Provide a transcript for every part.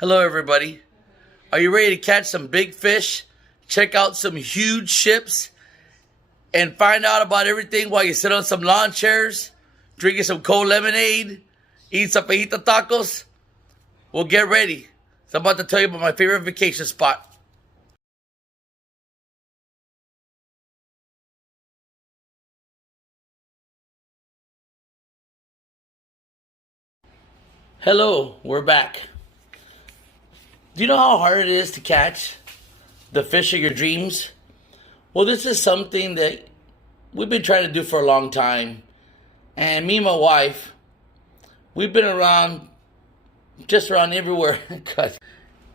Hello, everybody. Are you ready to catch some big fish, check out some huge ships, and find out about everything while you sit on some lawn chairs, drinking some cold lemonade, eating some fajita tacos? Well, get ready. So I'm about to tell you about my favorite vacation spot. Hello, we're back. Do you know how hard it is to catch the fish of your dreams? Well, this is something that we've been trying to do for a long time. And me and my wife, we've been around, just around everywhere. 'Cause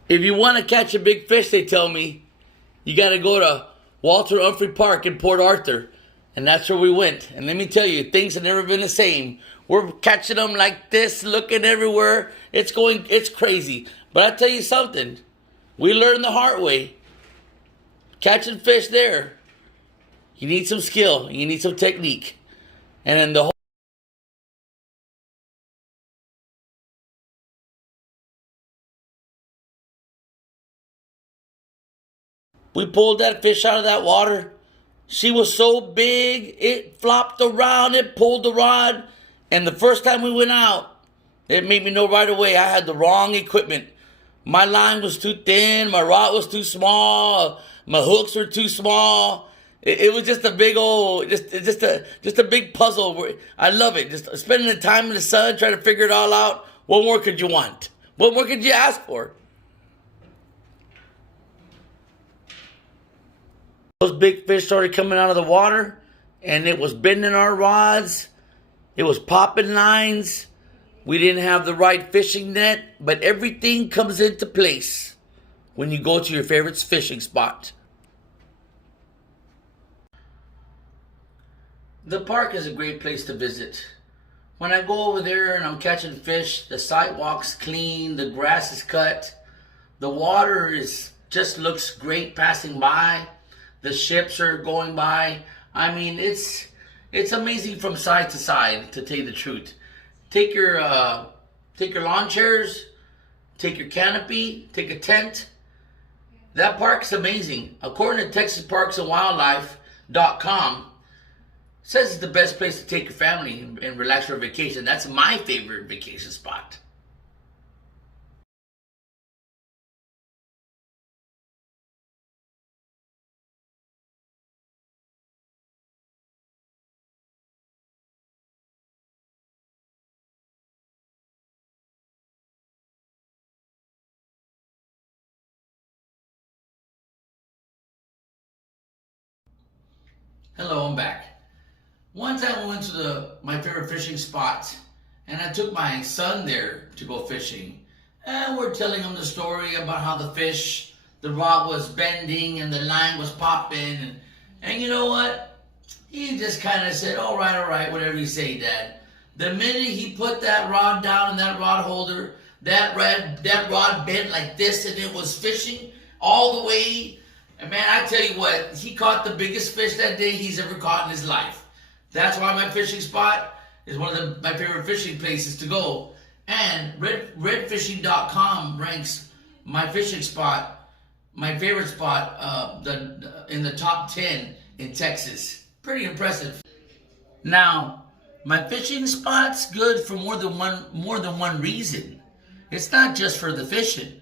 if you want to catch a big fish, they tell me, you got to go to Walter Humphrey Park in Port Arthur. And that's where we went. And let me tell you, things have never been the same. We're catching them like this, looking everywhere. It's crazy. But I tell you something, we learned the hard way. Catching fish there, you need some skill, you need some technique. And then we pulled that fish out of that water. She was so big, it flopped around, it pulled the rod. And the first time we went out, it made me know right away I had the wrong equipment. My line was too thin, my rod was too small, my hooks were too small. It was just a big old, just a big puzzle. I love it. Just spending the time in the sun trying to figure it all out. What more could you want? What more could you ask for? Those big fish started coming out of the water, and it was bending our rods. It was popping lines. We didn't have the right fishing net, but everything comes into place when you go to your favorite fishing spot. The park is a great place to visit. When I go over there and I'm catching fish, the sidewalk's clean, the grass is cut, the water is just looks great passing by. The ships are going by. I mean, it's amazing from side to side, to tell you the truth. Take your lawn chairs, take your canopy, take a tent. That park's amazing. According to TexasParksandWildlife.com, says it's the best place to take your family and relax for a vacation. That's my favorite vacation spot. Hello, I'm back. One time we went to my favorite fishing spot, and I took my son there to go fishing. And we're telling him the story about how the rod was bending and the line was popping. And you know what? He just kind of said, all right, whatever you say, Dad. The minute he put that rod down in that rod holder, that rod bent like this, and it was fishing all the way. And man, I tell you what, he caught the biggest fish that day he's ever caught in his life. That's why my fishing spot is one of my favorite fishing places to go. And redfishing.com ranks my fishing spot, my favorite spot, in the top 10 in Texas. Pretty impressive. Now, my fishing spot's good for more than one reason. It's not just for the fishing,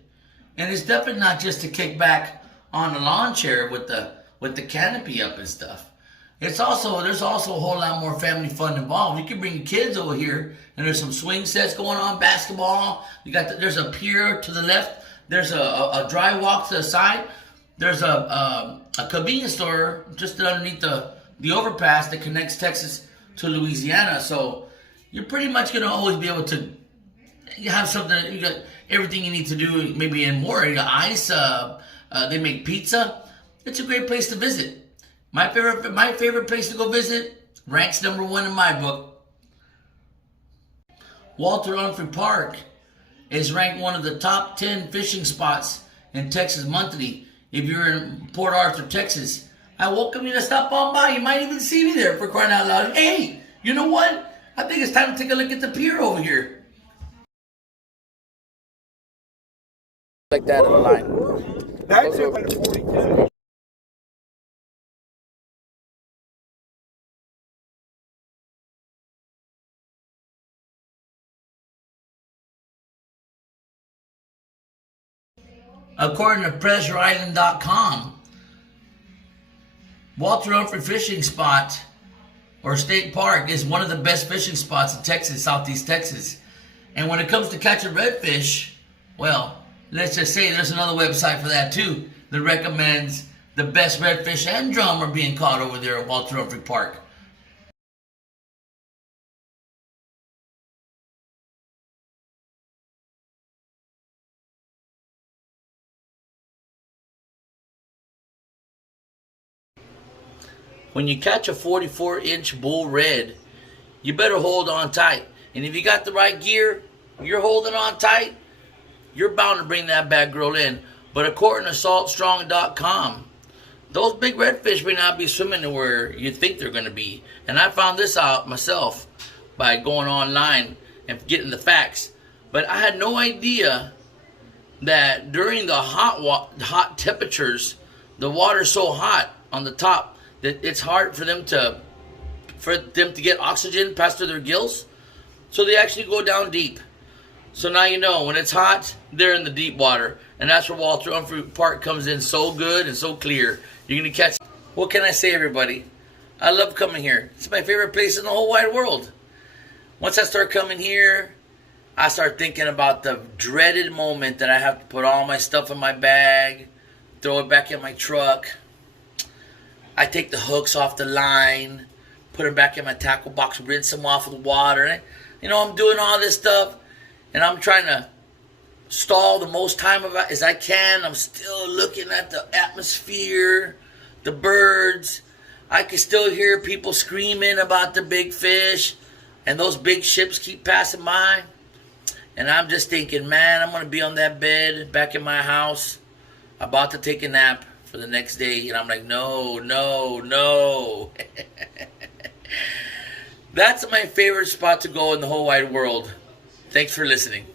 and it's definitely not just to kick back on a lawn chair with the canopy up and stuff. There's also a whole lot more family fun involved. You can bring your kids over here, and there's some swing sets going on, basketball. There's a pier to the left. There's a dry walk to the side. There's a convenience store just underneath the overpass that connects Texas to Louisiana. So you're pretty much gonna always be able to have something. You got everything you need to do, maybe and more. You got ice. They make pizza. It's a great place to visit. My favorite place to go visit ranks number 1 in my book. Walter Humphrey Park is ranked one of the top 10 fishing spots in Texas monthly. If you're in Port Arthur, Texas, I welcome you to stop on by. You might even see me there, for crying out loud. Hey, you know what? I think it's time to take a look at the pier over here. like that in the line. That's it. 42. According to PreasureIsland.com, Walter Humphrey Fishing Spot or State Park is one of the best fishing spots in Texas, Southeast Texas. And when it comes to catching redfish, well, let's just say there's another website for that too that recommends the best redfish and drum are being caught over there at Walter Humphrey Park. When you catch a 44-inch bull red, you better hold on tight. And if you got the right gear, you're holding on tight, you're bound to bring that bad girl in. But according to saltstrong.com, those big redfish may not be swimming to where you think they're going to be. And I found this out myself by going online and getting the facts. But I had no idea that during the hot temperatures, the water's so hot on the top that it's hard for them to get oxygen past through their gills. So they actually go down deep. So now you know, when it's hot, they're in the deep water. And that's where Walter Humphrey Park comes in so good and so clear. You're going to catch. What can I say, everybody? I love coming here. It's my favorite place in the whole wide world. Once I start coming here, I start thinking about the dreaded moment that I have to put all my stuff in my bag, throw it back in my truck. I take the hooks off the line, put them back in my tackle box, rinse them off with water. And, I'm doing all this stuff, and I'm trying to stall the most time as I can. I'm still looking at the atmosphere, the birds. I can still hear people screaming about the big fish, and those big ships keep passing by. And I'm just thinking, man, I'm going to be on that bed back in my house, about to take a nap for the next day. And I'm like, no. That's my favorite spot to go in the whole wide world. Thanks for listening.